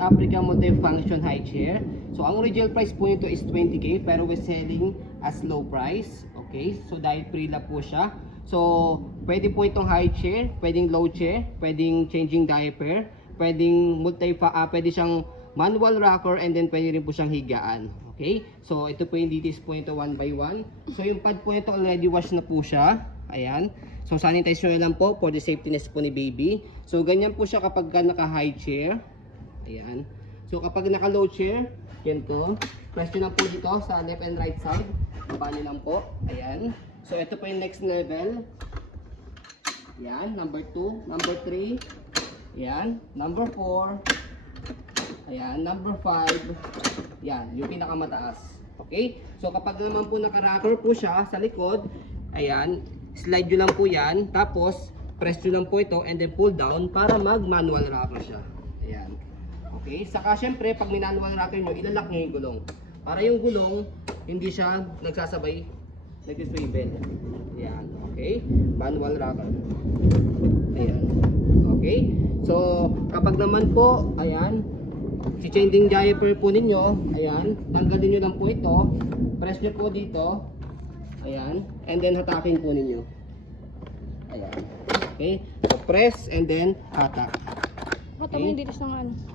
Africa Multifunction High Chair. So ang original price po nito is 20k pero we're selling as low price. Okay, so dahil pre-lap po siya. So pwede po itong high chair, pwedeng low chair, pwedeng changing diaper, pwedeng pwede siyang manual rocker, and then pwede rin po siyang higaan. Okay, so ito po yung details po nito one by one. So yung pad po nito already wash na po siya. Ayan. So sanitize nyo lang po for the safetyness po ni baby. So ganyan po siya kapag naka high chair. Ayan. So kapag naka low chair, ganito. Press nyo lang po dito sa left and right side. Baba nyo lang po. Ayan. So ito po yung next level. Ayan. Number 2. Number 3. Ayan. Number 4. Ayan. Number 5. Ayan. Yung pinakamataas. Okay. So kapag naman po naka-rocker po siya sa likod, ayan. Slide nyo lang po yan, tapos press nyo lang po ito and then pull down para mag manual rocker siya. Ayan. Okay, saka syempre pag may manual rocker nyo, ilalak nyo yung gulong para yung gulong hindi siya nagsasabay, nag-swivel. Ayan. Okay, manual rocker. Ayan. Okay, so kapag naman po, ayan, si changing diaper po ninyo, ayan, tanggalin nyo lang po ito, press nyo po dito. Ayan, and then hatakin po ninyo. Ayan. Okay, so press and then hatak. Okay.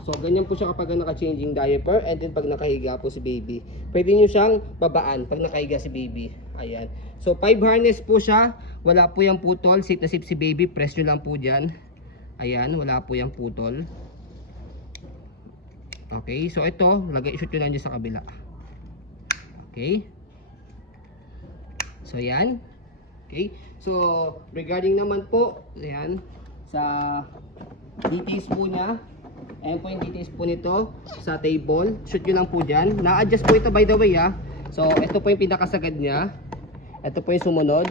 So ganyan po siya kapag naka-changing diaper, and then pag nakahiga po si baby. Pwede niyo siyang babaan pag nakahiga si baby. Ayan. So 5 harness po siya. Wala po yung putol. Safe na safe si baby. Press nyo lang po dyan. Ayan, wala po yung putol. Okay, so ito, shoot nyo lang dyan sa kabila. Okay. So yan. Okay. So regarding naman po, ayan, sa details po niya. Ayan po yung details po nito sa table. Shoot nyo lang po dyan. Na-adjust po ito by the way ha. So ito po yung pinakasagad niya. Ito po yung sumunod.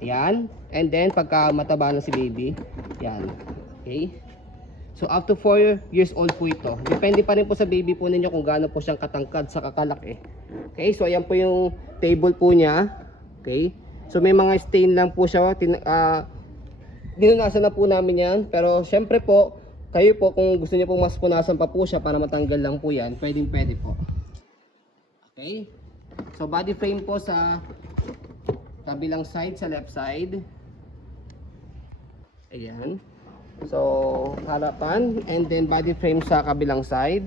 Yan. And then pagka mataba na si baby, yan. Okay. So up to 4 years old po ito. Depende pa rin po sa baby po ninyo kung gaano po siyang katangkad sa kakalaki. Okay, so ayan po yung table po niya. Okay, so may mga stain lang po siya. Dinunasan na po namin yan. Pero syempre po, kayo po kung gusto niyo pong mas punasan pa po siya para matanggal lang po yan, pwede po. Okay, so body frame po sa kabilang side, sa left side. Ayan. So, harapan, and then body frame sa kabilang side.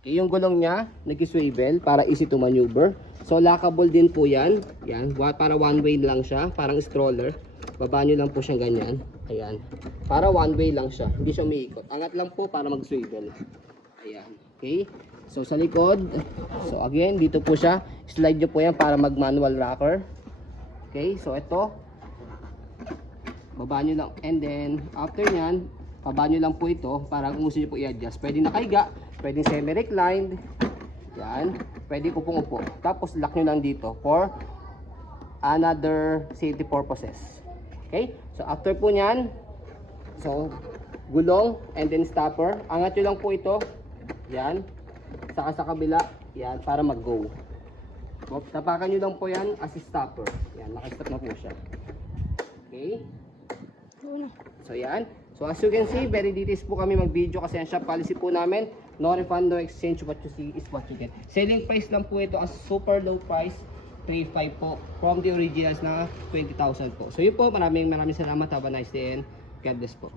Okay, yung gulong niya, nag-swivel para easy to maneuver. So, lockable din po yan. Yan, para one way lang siya, parang stroller. Baba nyo lang po siyang ganyan. Ayan, para one way lang siya, hindi siya umiikot. Angat lang po para mag-swivel. Ayan, okay. So, sa likod, so again, dito po siya. Slide nyo po yan para mag-manual rocker. Okay, so ito. Baba nyo lang, and then after nyan, baba nyo lang po ito para kung gusto nyo po i-adjust. Pwede nakahiga, pwede semi-reclined, yan, pwede upong-upo. Tapos lock nyo lang dito for another safety purposes. Okay, so after po nyan, so gulong and then stopper, angat nyo lang po ito, yan, saka sa kabila, yan, para mag-go. Tapakan nyo lang po yan as stopper, yan, nakastop na po siya. Okay. So yan. So as you can see, very details po kami mag-video kasi ang shop policy po namin, no refund, no exchange, what you see is what you get. Selling price lang po ito as super low price, 3.5 po from the originals na 20,000 po. So yun po, maraming salamat. Have a nice day and God bless po.